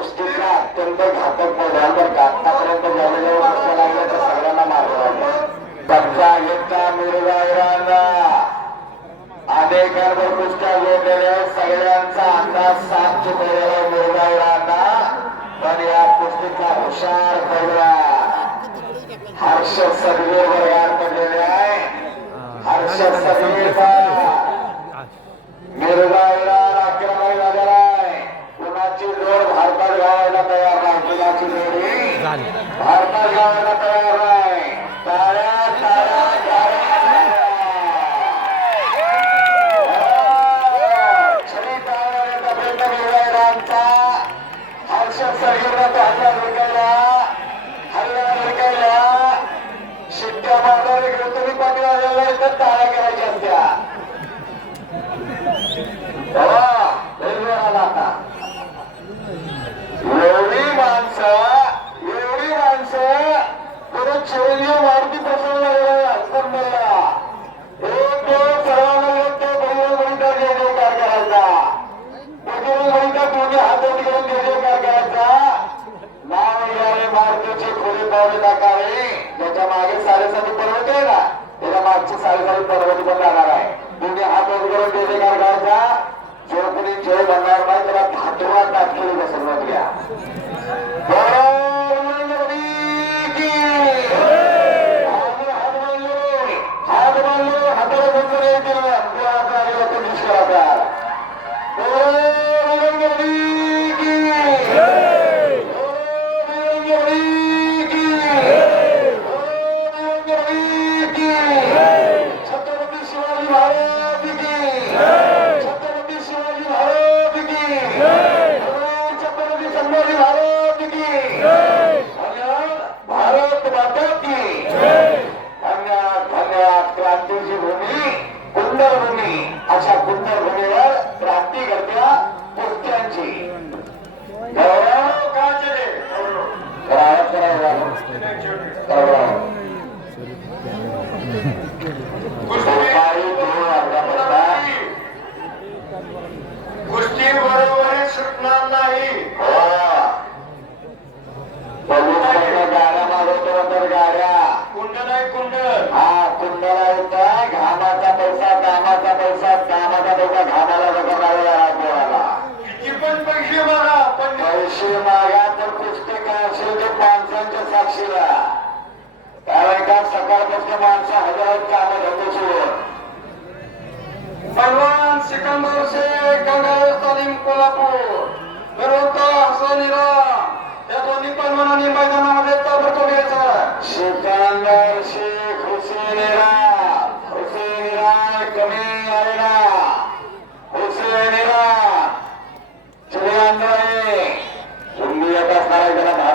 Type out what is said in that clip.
गोष्टीचा अत्यंत घातक परिणाम बरं का? आतापर्यंत झालेल्या कुस्त्या लागल्या तर सगळ्यांना मारलं कच्चा घेतला मिरगायरांना अनेकांवर कुस्त्या जोडलेल्या सगळ्यांचा अंदाज साथ चुकवलेला मिरगायरांना पण या कुस्तीचा हुशार पहिला. हर्ष सगळे वर्गात पडलेले आहे. हर्ष सदवीरचा मिरगाईला आक्रमण झालेला आहे. कुणाची जोड भारतात गावायला तयार नाही कुणाची जोडी भारतात गावायला तयार मारुतीची खोली पावले टाकावे ज्याच्या मागे साडेसाती पर्वत आहे ना त्याच्या मागची साडेसाती पर्वती पण जाणार आहे. तुम्ही हात वर करून देते कारखान्याचा जो कोणी जय बनणार नाही त्याला धातुरा टाकलेली बसवण्यात घ्या गोष्टी बरोबर सुटणार नाही गाड्या मागवतो तर गाड्या कुंड नाही कुंड हा घामाचा पैसा कामाचा पैसा कामाचा पैसा घामाला नको लागला किती पण पैसे मागा पण पैसे मागा तर कुस्ती असेल ते माणसांच्या साक्षीला. कारण सकाळपासून माणसं हजार काम धंदे सोडून पहलवान सिकंदर शेख गंगाधर तालीम कोल्हापूर विरुद्ध हसन या दोन्ही पहलवानांनी मैदानामध्ये ताबडतोब यायचं. सिकंदर शेख हुसेन इराम कमी आलेला. हुसेन इराम चले अंदर तुम्ही येत असणारा